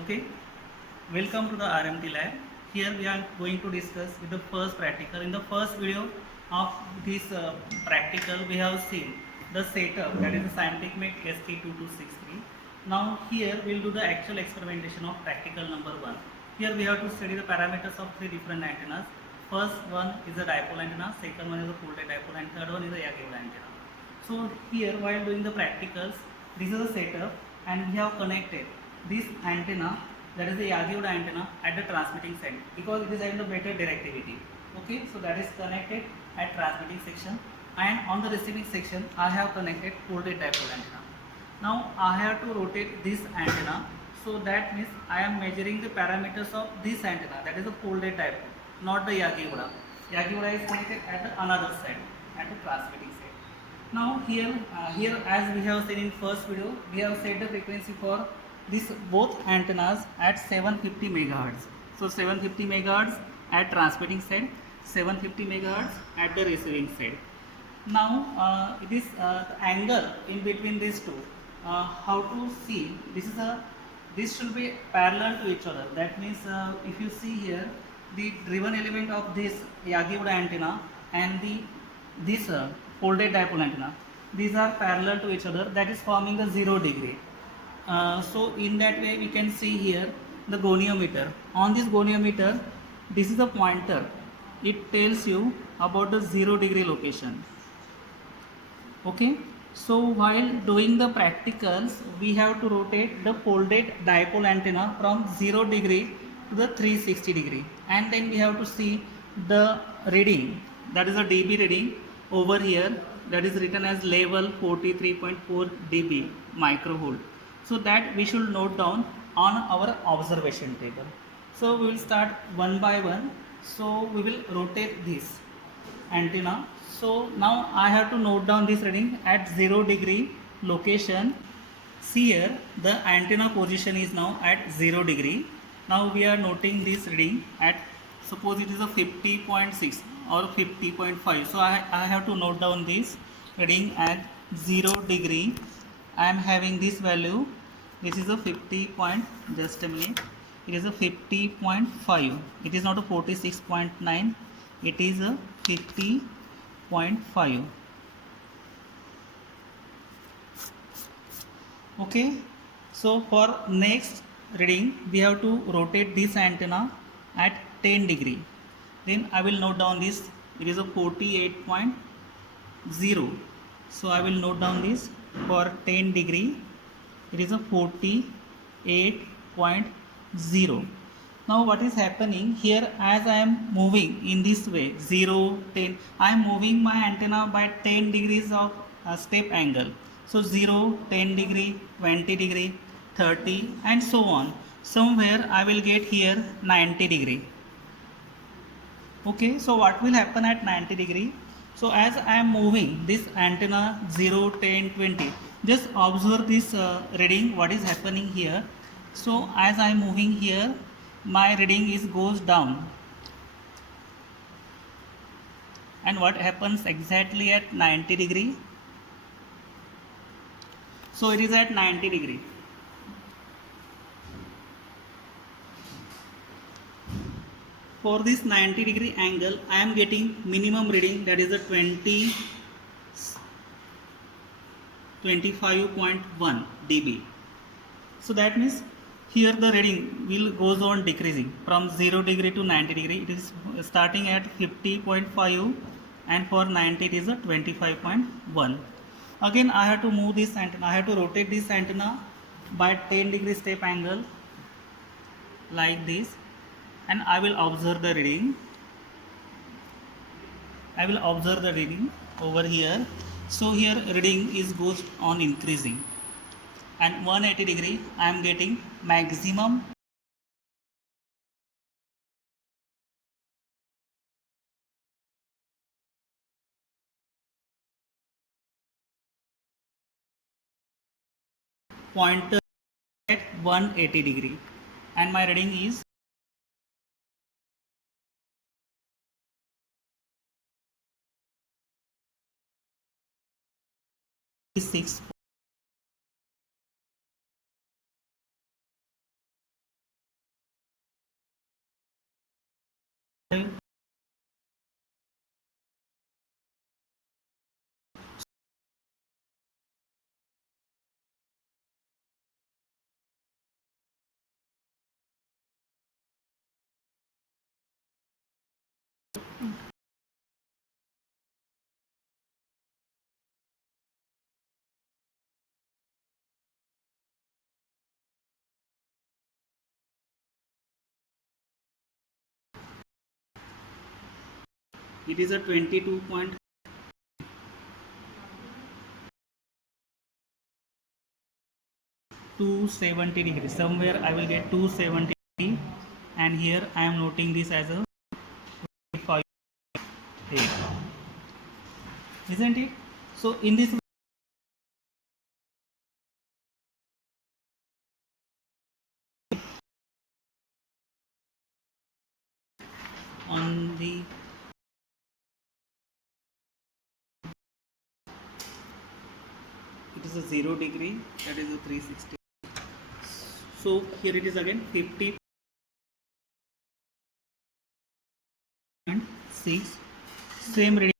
Okay, welcome to the RMT lab. Here we are going to discuss with the first practical. In the first video of this practical, we have seen the setup, that is the scientific SK2263. Now here we will do the actual experimentation of practical number 1. Here we have to study the parameters of 3 different antennas. First one is a dipole antenna, second one is a folded dipole, and third one is a Yagi-Uda antenna. So here while doing the practicals, this is a setup and we have connected this antenna, that is the Yagi-Uda antenna, at the transmitting side because it is having the better directivity. Okay, so that is connected at transmitting section, and on the receiving section I have connected folded dipole antenna. Now I have to rotate this antenna, so that means I am measuring the parameters of this antenna, that is a folded dipole, not the Yagi-Uda. Yagi-Uda is connected at the another side, at the transmitting side. Now here as we have seen in first video, we have set the frequency for this both antennas at 750 megahertz. So 750 megahertz at transmitting side, 750 megahertz at the receiving side. Now this angle in between these two, how to see, this should be parallel to each other. That means if you see here, the driven element of this Yagi-Uda antenna and this folded dipole antenna, these are parallel to each other, that is forming the 0 degree. So in that way we can see here the goniometer. On this goniometer, this is a pointer. It tells you about the 0 degree location. Okay, so while doing the practicals, we have to rotate the folded dipole antenna from 0 degree to the 360 degree, and then we have to see the reading, that is a dB reading over here, that is written as level 43.4 dB microvolt. So that we should note down on our observation table. So we will start one by one. So we will rotate this antenna. So now I have to note down this reading at 0 degree location. See here, the antenna position is now at 0 degree. Now we are noting this reading at, suppose it is a 50.6 or 50.5. So I have to note down this reading at 0 degree. I am having this value. This is a 50 point, just a minute. It is a 50.5. It is not a 46.9. It is a 50.5. Okay, so for next reading we have to rotate this antenna at 10 degree. Then I will note down this. It is a 48.0. So I will note down this for 10 degree. It is a 48.0. Now what is happening here, as I am moving in this way 0, 10, I am moving my antenna by 10 degrees of step angle. So 0, 10 degree, 20 degree, 30 and so on. Somewhere I will get here 90 degree. Okay, so what will happen at 90 degree? So as I am moving this antenna 0, 10, 20, just observe this reading, what is happening here. So as I am moving here, my reading goes down. And what happens exactly at 90 degree? So it is at 90 degree. For this 90 degree angle, I am getting minimum reading, that is a 25.1 dB. So that means here the reading will goes on decreasing from 0 degree to 90 degree. It is starting at 50.5 and for 90 it is a 25.1. Again I have to move this antenna, I have to rotate this antenna by 10 degree step angle like this, and I will observe the reading. I will observe the reading over here. So here reading goes on increasing, and 180 degree I am getting maximum pointer at 180 degree, and my reading is 6 it is a 22.270 degrees. Somewhere I will get 270, and here I am noting this as a 5, isn't it? So in this on the it is a 0 degree, that is a 360. So here it is again 50.6, same radius.